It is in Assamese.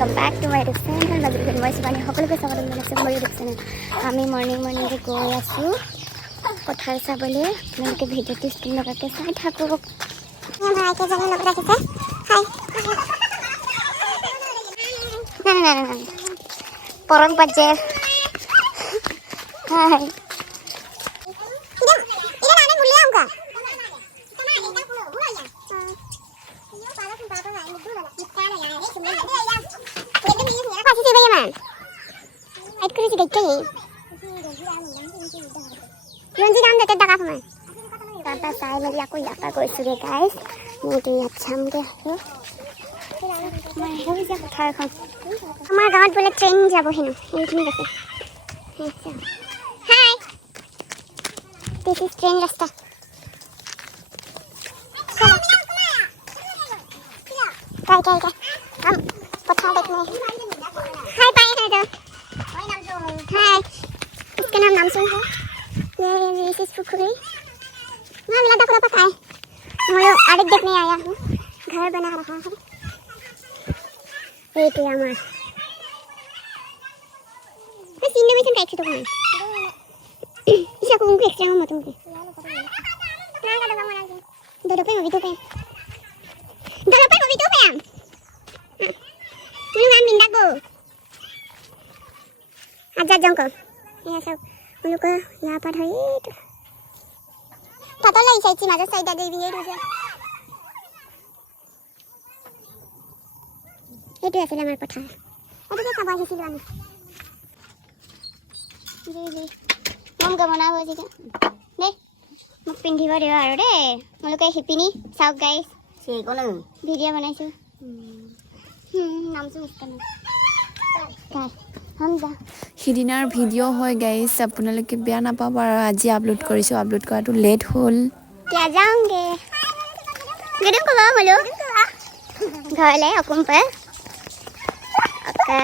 welcome back to my YouTube channel. মই শিৱানী সকলোকে স্বাগতম জনাইছোঁ মোৰ YouTube channel. আমি মৰ্ণিং গৈ আছোঁ পথাৰ চাবলৈ. আপোনালোকে ভিডিঅ'টো স্ক্ৰীন লগাকৈ চাই থাকক. ভাইকেইজনে লগত ৰাখিছে. হাই নাই পৰং বাজে. হাই চাই মেলি আকৌ ইয়াৰ পৰা গৈছোঁগৈ গাইজ. মইতো ইয়াত চামগৈ আৰু সেউজীয়া পথাৰখন. আমাৰ গাঁৱত বোলে ট্ৰেইন যাব হেনো এইখিনিত আছে. হাই দিছ ইজ ট্ৰেইন ৰাস্তা. पत्थर देखने हाय पाए हैं तो हाय इसका नाम सुन है ये इस पुखरी ना मिला था खुदा पता है मैं आगे देखने आया हूँ घर बना रहा है ये तो हमारा मैं सीन में से देख तो मैं इसे को उनको एक्स्ट्रा मत उनको ना का दगा मना दो रुपए मूवी तो पे Tulungan mindaku. Aja jongko. Ya सब उन लोग को यहाँ पर है तो पता नहीं सही चीज़ मज़ा सही दादी भी है रुझे ये तो ऐसे लम्हा पता है अरे क्या बात है सिलवानी जी मम का मना हुआ जी क्या दे मुझ पिंडी भरे वालों रे मुझे क्या हिप्पीनी साउथ गाइस से कौन वीडियो बनाई सो नाम से उसका नाम সিদিনাৰ ভিডিঅ' হয় গাইজ, আপোনালোকে বেয়া নাপাব আৰু আজি আপলোড কৰিছোঁ. আপলোড কৰাটো লেট হ'ল. क्या जाऊंगे गरम को बाबा बोलो घर ले हुकुम पर ओके